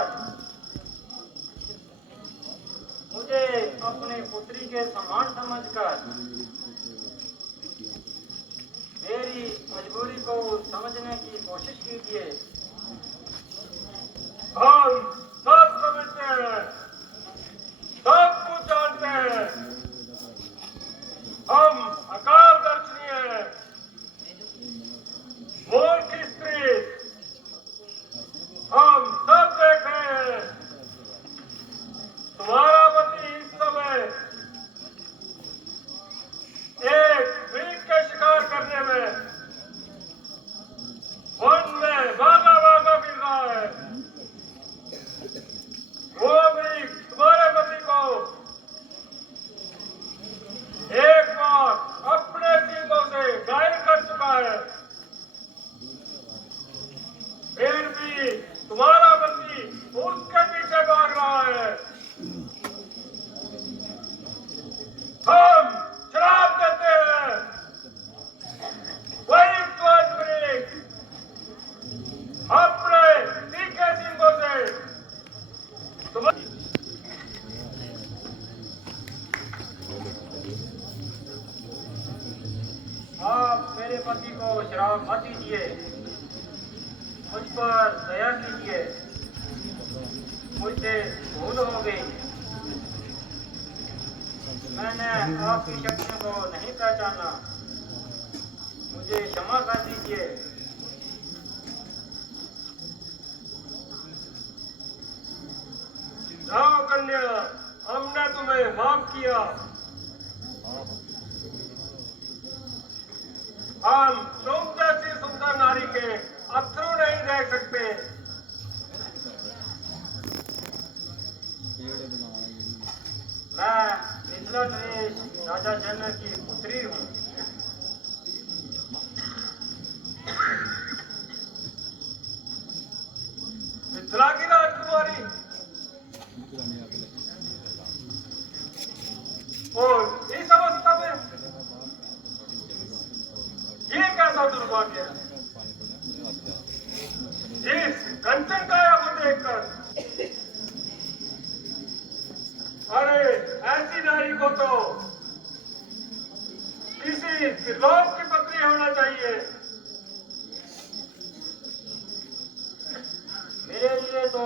महाराज, मुझे अपनी पुत्री के समान समझकर मेरी मजबूरी को समझने की कोशिश कीजिए। हम सब समझते हैं, सब कुछ जानते हैं। हम अकाल दर्शनी हैं, मोर की स्त्री। हम सब देख रहे हैं। तुम्हारा पति इस समय एक मृग के शिकार करने में वन में भागा भागा फिर रहा है। वो मृग तुम्हारे पति को एक बार अपने सींगों से घायल कर चुका है, फिर भी तुम्हारा पति उसके पीछे भाग रहा है। हम श्राप देते हैं, वही वन मृग अपने तीखे सींगों से तुम्हारे आप मेरे पति को श्राप मत दीजिए, मुझ पर दया कीजिए। मुझसे भूल हो गई, मैंने आपकी शक्तियों को नहीं पहचाना, मुझे क्षमा कर दीजिए। जाओ कन्या, हमने तुम्हें माफ किया। हम तुम जैसी सुंदर नारी के अश्रु नहीं देख सकते। मैं मिथिला नरेश राजा जनक की पुत्री हूँ। मिथिला की राजकुमारी और इस अवस्था में ये कैसा दुर्भाग्य है। जिस कंचन काया को देखकर, अरे ऐसी नारी को तो किसी त्रिलोक की पत्नी होना चाहिए। मेरे लिए तो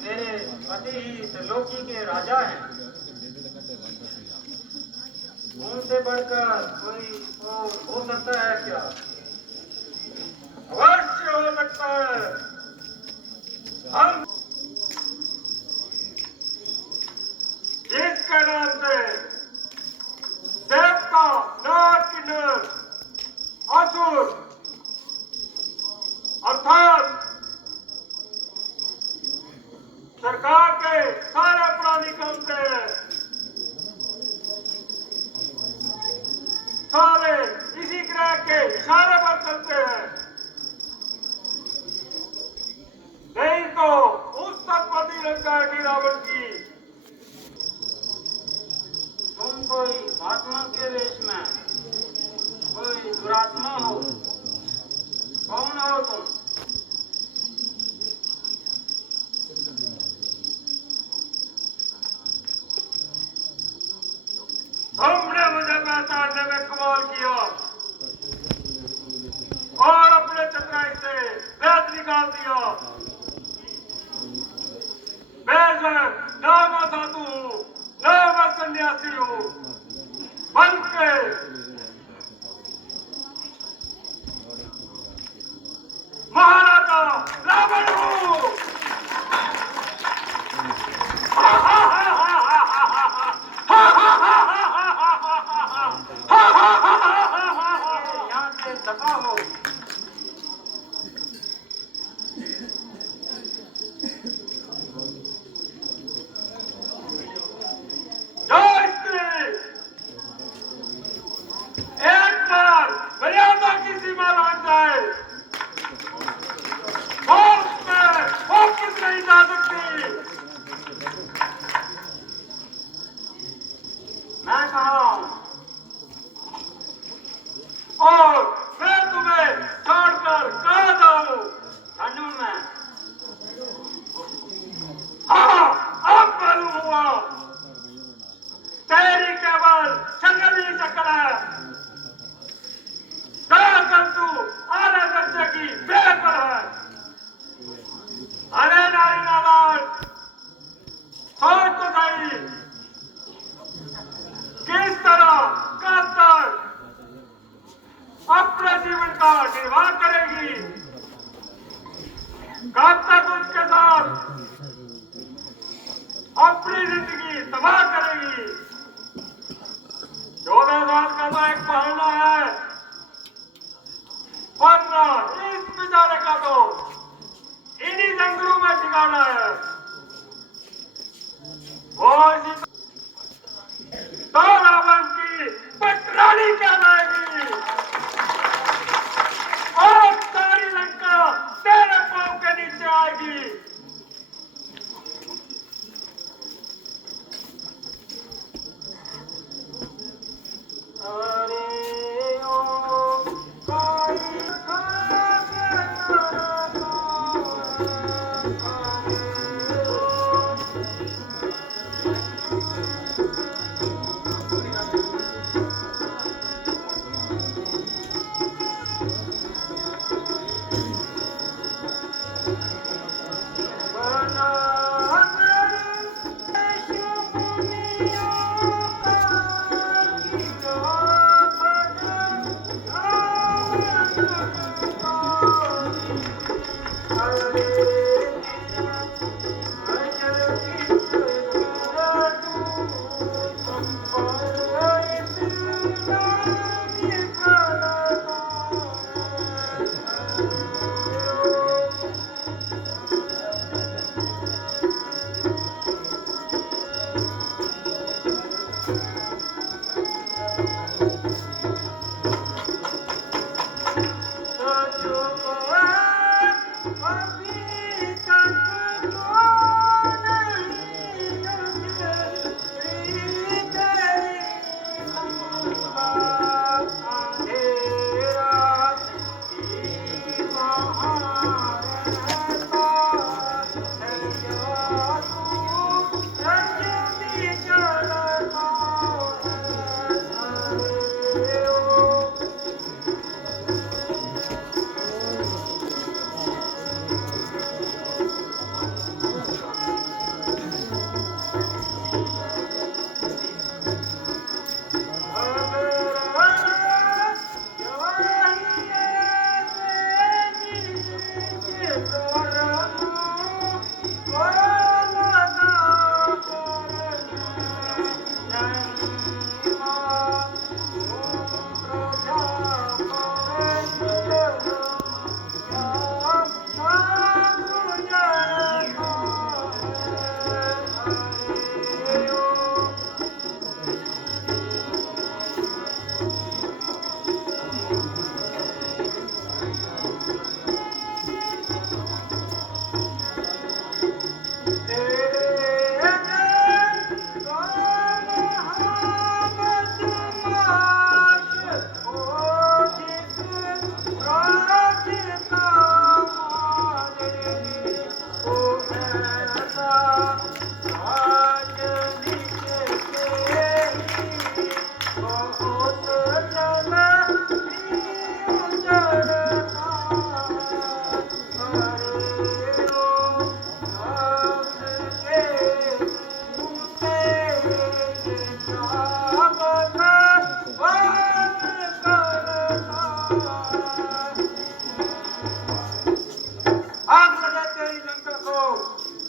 मेरे पति ही त्रिलोकी के राजा हैं, उनसे बढ़कर कोई और हो सकता है क्या? अवश्य हो सकता है। हम जिसके नाम से देवता, नर किन्नर, असुर अर्थात सरकार के सारे प्राणी कामते हैं, सारे इसी ग्रह के इशारे पर चलते हैं। नहीं तो उस तत्पति लंका की रावण की। तुम कोई महात्मा के वेश में, कोई दुरात्मा हो, कौन हो तुम? हमने मुझे पहचानने में कमाल किया और अपने चतुराई से वेद निकाल दिया। मैं ना मैं साधु हूँ, ना मैं सन्यासी हूँ, बल्कि महाराजा रावण हूँ। यहाँ से दफा हो। जो स्त्री एक बार मर्यादा की सीमा लांघ जाए, कब तक उसके साथ अपनी जिंदगी तबाह करेगी? 14 साल का तो एक बहाना है, वरना इस बेचारे का तो इन्हीं जंगलों में ठिकाना है। वो इसी तो रावण की पटरानी कहलाएगी और सारी लंका तेरे पांव के नीचे आएगी।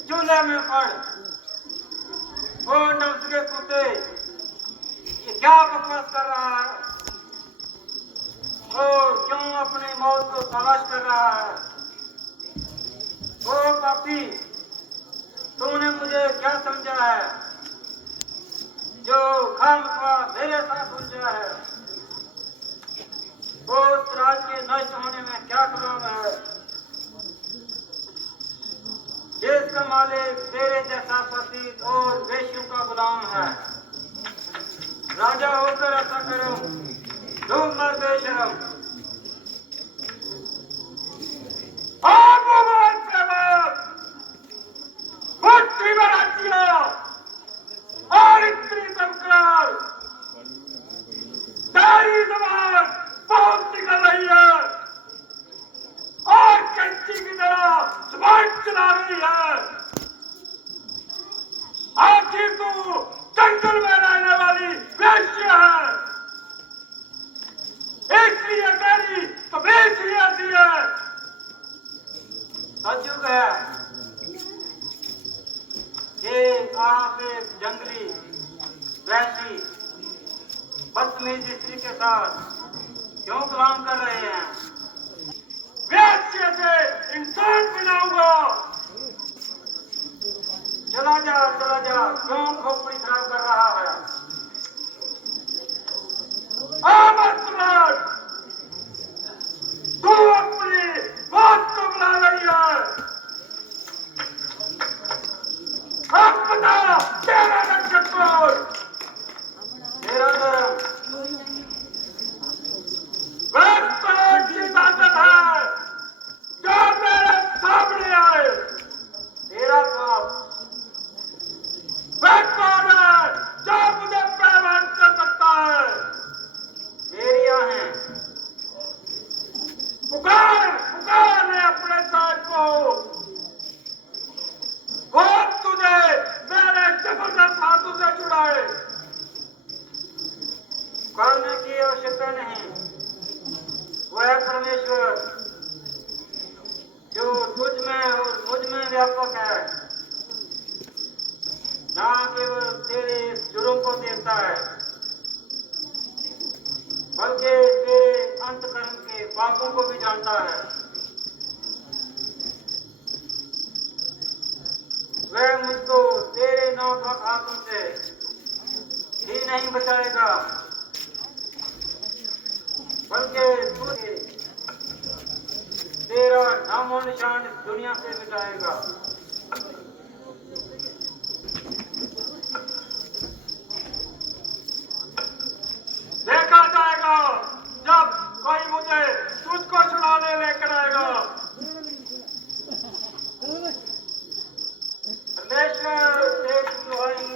चूल्हे में पड़ वो नफ्स के कुत्ते, ये क्या बकवास कर रहा है और क्यों अपनी मौत को तलाश कर रहा है? ओ पापी, तूने मुझे क्या समझा है जो खामखा मेरे साथ उलझा है? उस राज के नष्ट होने में क्या काम है जिसका मालिक तेरे जैसा पतित और वेश्यों का गुलाम है? राजा होकर ऐसा करो, तुम मर बेशरम। मुट्ठी में राज्य और इतनी चमकार, तेरी जबान बहुत निकल रही है और कैंची की तरह जुबान चला रही है। आखिर तू जंगल में रहने वाली वेश्या है, इसलिए तेरी तमीज ही ऐसी है। सतयुग है। ये आप एक जंगली वैसी बदतमीज स्त्री के साथ क्यों कलाम कर रहे हैं? वैश्य से इंसान बनाऊंगा। चला जा, क्यों खोपड़ी खराब कर रहा है? आमंत्रण, तू अपनी बात को बुला रही है। अब बता तेरा लक्ष्य कौन? मेरा धर्म वह कौन सी ताकत है जो मेरे सामने आए? तेरा पाप। वह कौन है जो मुझे पहचान कर सकता है? मेरी आहें। पुकार है अपने साथ को। वो तुझे मेरे जबरदस्त हाथों से छुड़ाए। करने की आवश्यकता नहीं। वह परमेश्वर जो तुझ में और मुझ में व्यापक है, ना केवल तेरे इस जुर्म को देखता है, बल्कि तेरे अंतकर्म के पापों को भी जानता है। वह मुझको तेरे नापाक हाथों से ही नहीं बचाएगा, बल्कि तुझे तेरा नामो निशान इस दुनिया से मिटाएगा। देखा जाएगा जब कोई मुझे तुझको छुड़ाने लेकर आएगा। परमेश्वर तेरी दुहाई